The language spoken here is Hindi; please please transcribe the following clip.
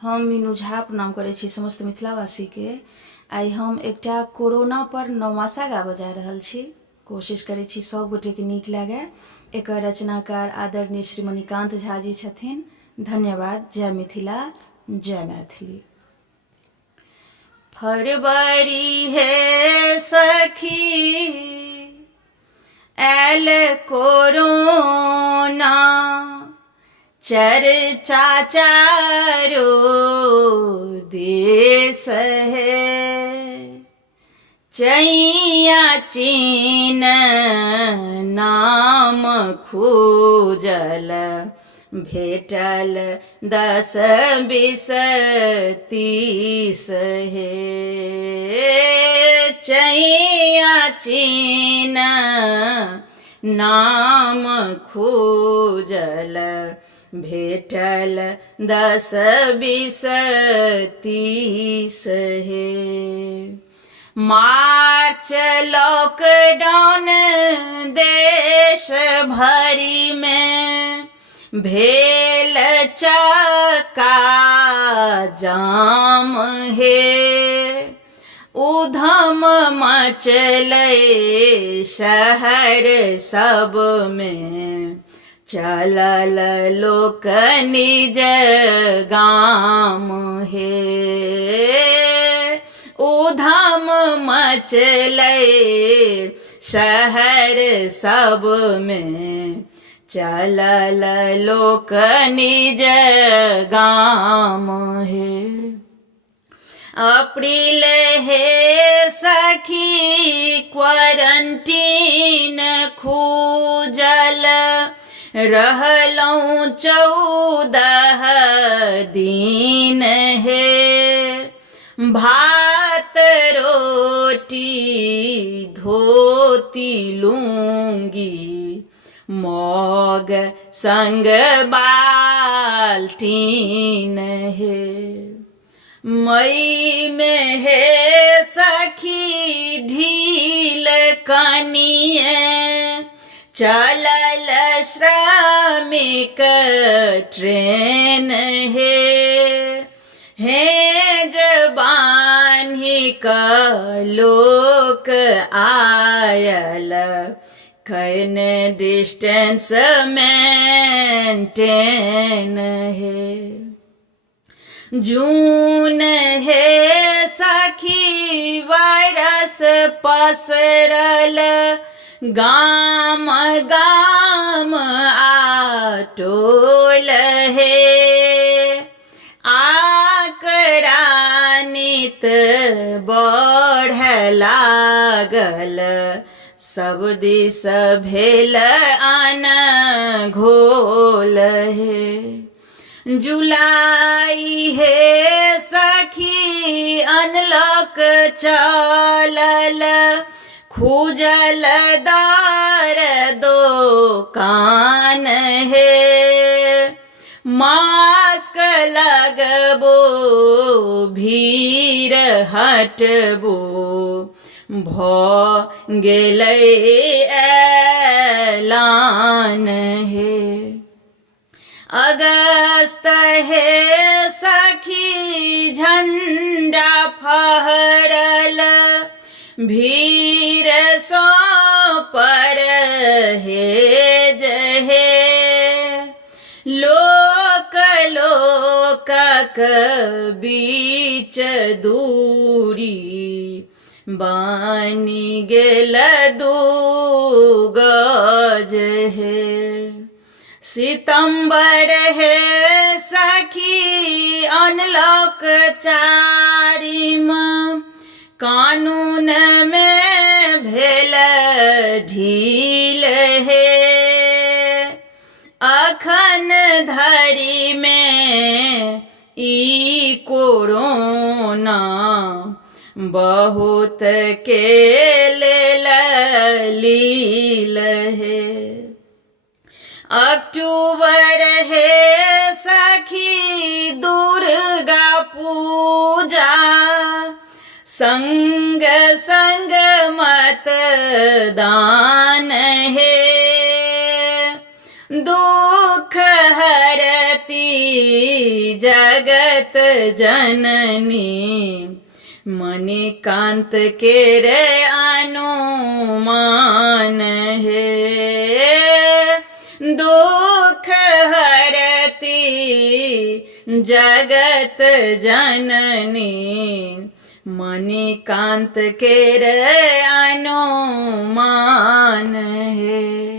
हम मीनू झा प्रणाम करै छी समस्त मिथिलावासी के। आई हम एकटा कोरोना पर नौमासा गाबऽ जा रहल छी। कोशिश करै छी सब गोटे के नीक लागे। एकर रचनाकार आदरणीय श्री मणिकांत झा जी छथिन। धन्यवाद। जय मिथिला, जय मैथिली। फरवरी हे सखी आयल कोरोना, चर्चा चारो देश है। चैया चीन नाम खूजल, भेटल 10 20 30 है। चैया चीन नाम खूजल, भेटल 10 20 30 है। मार्च लॉकडाउन देश भरि में भेल चक्का जाम है। उधम मचलै शहर सब में, चलल लोक निज गाम है। उधम मचलै शहर सब में, चलल लोक निज गाम है। अप्रैल हे सखी क्वारंटीन खूजल, रहलौं 14 दिन है। भात रोटी धोती लूंगी, मौग संग बाल्टीन है। मई में हे सखी ढील कनिए, चलल श्रमिक ट्रेन है। जबानी का लोक आयल, कैन डिस्टेंस मेंटेन है। जून हे सखी वायरस पसरल, गाम गाम आटोल है। आंकड़ा नित बढ़ लागल, सब दिस भेल अनघोल है। जुलाई हे सखी अनलॉक चलल, खूजल दार दुकान है। मास्क लगबो भीड़ हटबो, भ गेलै ऐलान है। अगस्त हे सखी झंडा फहरल, भीड़ सो परहेज है। लोक लोकक बीच दूरी, बानी गेल 2 गज है। सितंबर हे सखी अनलॉक 4 कानून में भेल ढील है। अखन धरि में ई कोरोना, बहुत के लेल लील है। अक्टूबर हे सखी दुर्गा पूजा, संग संग मतदान है। दुख हरती जगत जननी मणिकांत के रे अनुमान है दुख हरती जगत जननी मणिकांत के रे अनुमान है।